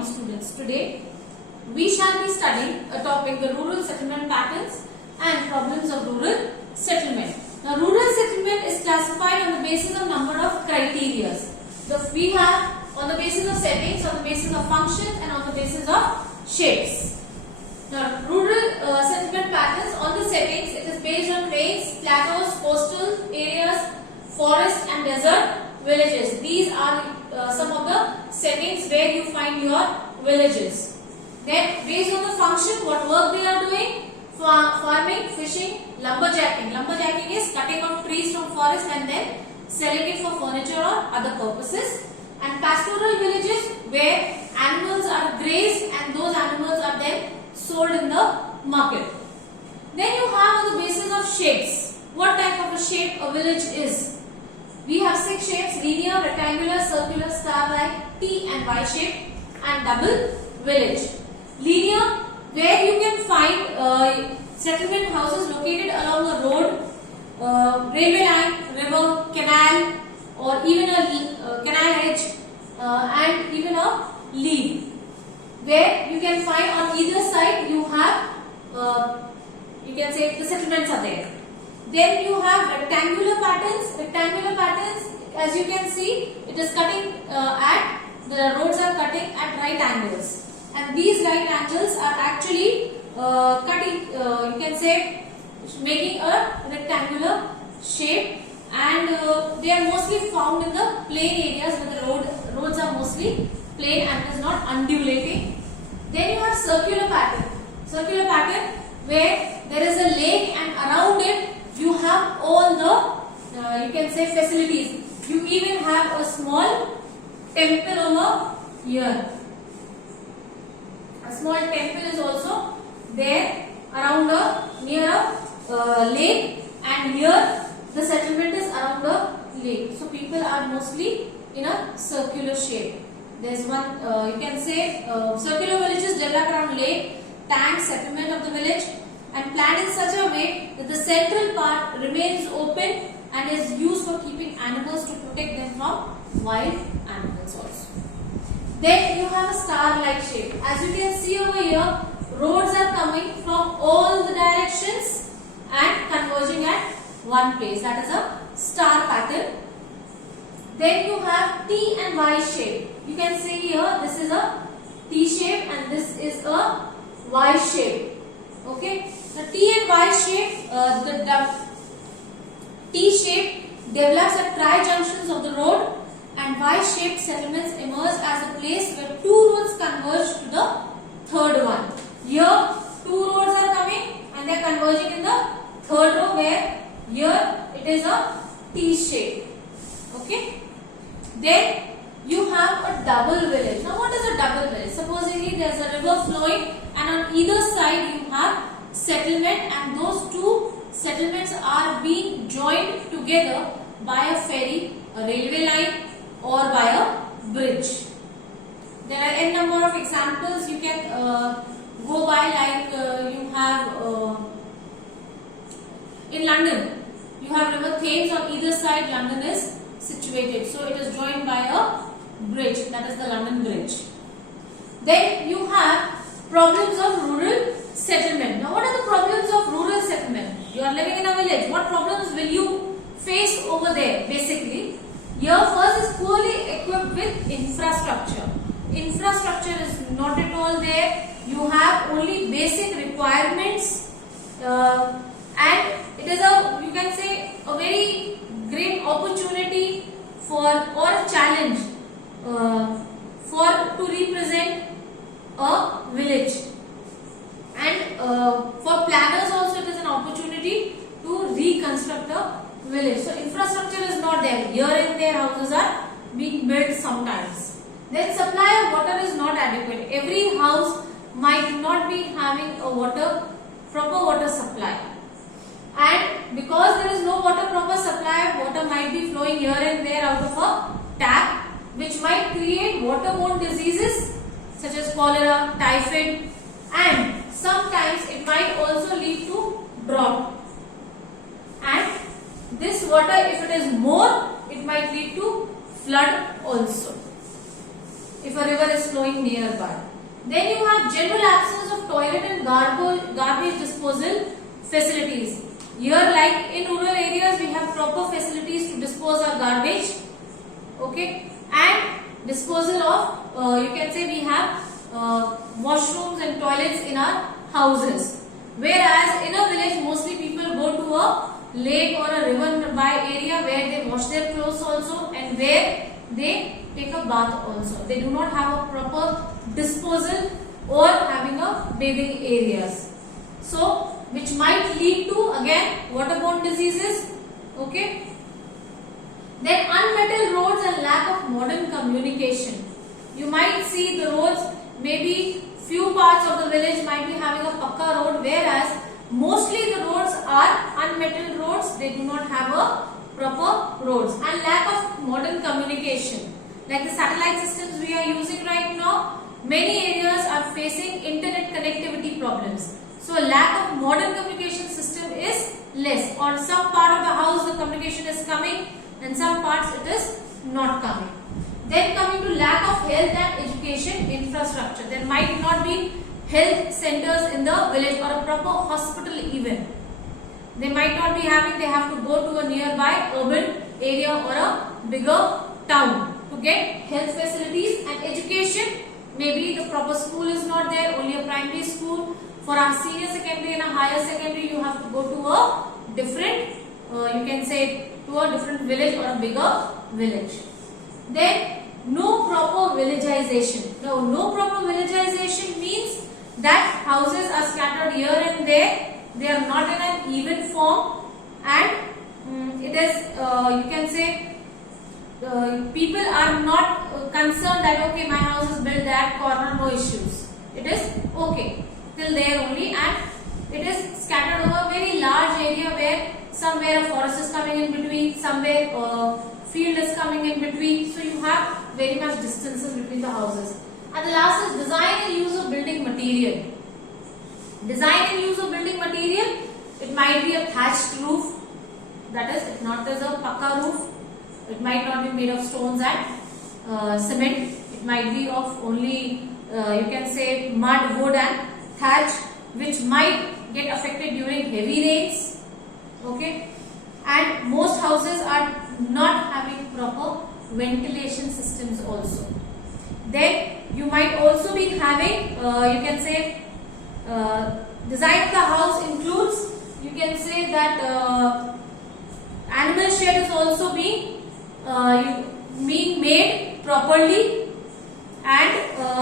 morning, students. Today we shall be studying a topic, the rural settlement patterns and problems of rural settlement. Now, rural settlement is classified on the basis of number of criteria. We have on the basis of settings, on the basis of functions, and on the basis of shapes. Now, rural settlement patterns on the settings, it is based on plains, plateaus, coastal areas, forest and desert villages. These are some of the settings where you find your villages. Then, based on the function, what work they are doing? Farming, fishing, lumberjacking. Lumberjacking is cutting of trees from forest and then selling it for furniture or other purposes. And pastoral villages where animals are grazed and those animals are then sold in the market. Then you have on the basis of shapes. What type of a shape a village is? We have 6 shapes: linear, rectangular, circular, star-like, T and Y shape, and double village. Linear, where you can find settlement houses located along a road, railway line, river, canal, or even a canal edge, and even a lead. Where you can find on either side you have, you can say the settlements are there. Then you have rectangular patterns. Rectangular patterns, as you can see, it is cutting the roads are cutting at right angles. And these right angles are actually cutting, you can say, making a rectangular shape, and they are mostly found in the plain areas where the roads are mostly plain and it is not undulating. Then you have circular pattern. Circular pattern where there is a lake and around it you have all the, you can say, facilities. You even have a small temple over here. A small temple is also there around near a lake, and here the settlement is around the lake. So people are mostly in a circular shape. There is one, you can say, circular villages develop around lake, tank, settlement of the village, and planned in such a way that the central part remains open and is used for keeping animals to protect them from wild animals also. Then you have a star-like shape. As you can see over here, roads are coming from all the directions and converging at one place. That is a star pattern. Then you have T and Y shape. You can see here, this is a T shape and this is a Y shape. Okay. The T and Y shape, the T shape develops at tri-junctions of the road, and Y-shaped settlements emerge as a place where 2 roads converge to the third one. Here 2 roads are coming and they are converging in the third row, where here it is a T shape. Okay. Then you have a double village. Now what is a double village? Supposedly there is a river flowing and on either side you have settlement, and those 2 settlements are being joined together by a ferry, a railway line, or by a bridge. There are n number of examples you can go by, like you have in London, you have River Thames on either side. London is situated, so it is joined by a bridge, that is the London Bridge. Then you have problems of rural settlement. Now what are the problems of rural settlement? You are living in a village. What problems will you face over there? Basically, here first is poorly equipped with infrastructure. Infrastructure is not at all there. You have only basic requirements, and it is a, you can say, a very great opportunity for, or a challenge to represent a village. And for planners also it is an opportunity to reconstruct a village. So infrastructure is not there. Here and there houses are being built sometimes. Then supply of water is not adequate. Every house might not be having a proper water supply. And because there is no proper supply, water might be flowing here and there out of a tap, which might create waterborne diseases such as cholera, typhoid, and sometimes it might also lead to drought. And this water, if it is more, it might lead to flood also. if a river is flowing nearby. Then you have general absence of toilet and garbage disposal facilities. Here, like in rural areas, we have proper facilities to dispose our garbage, okay, and disposal of, you can say we have washrooms and toilets in our houses. Whereas in a village, mostly people go to a lake or a river nearby area where they wash their clothes also and where they take a bath also. They do not have a proper disposal or having a bathing areas. So, which might lead to again waterborne diseases. Okay. Then unmetalled roads and lack of modern communication. You might see the roads, maybe few parts of the village might be having a pakka road, whereas mostly the roads are unmetalled roads. They do not have a proper roads, and lack of modern communication. Like the satellite systems we are using right now, many areas are facing internet connectivity problems. So lack of modern communication system is less. On some part of the house the communication is coming, and some parts it is not coming. Then coming to lack of health and education infrastructure. There might not be health centers in the village or a proper hospital even. They might not be having, they have to go to a nearby urban area or a bigger town to get health facilities and education. Maybe the proper school is not there, only a primary school. For our senior secondary and a higher secondary, you have to go to a different, you can say to a different village or a bigger village. Then no proper villagization. Now, no proper villagization means that houses are scattered here and there. They are not in an even form, and it is, you can say, people are not concerned that okay, my house is built that corner, no issues. It is okay till there only, and it is scattered over a very large area where somewhere a forest is coming in between, somewhere field is coming in between. So you have very much distances between the houses. And the last is design and use of building material. Design and use of building material. It might be a thatched roof. That is, it not as a pakka roof. It might not be made of stones and cement. It might be of only, you can say, mud, wood and thatch, which might get affected during heavy rains. Okay. And most houses are not having proper ventilation systems also. Then you might also be having, you can say, design of the house includes, you can say that animal shed is also being made properly, and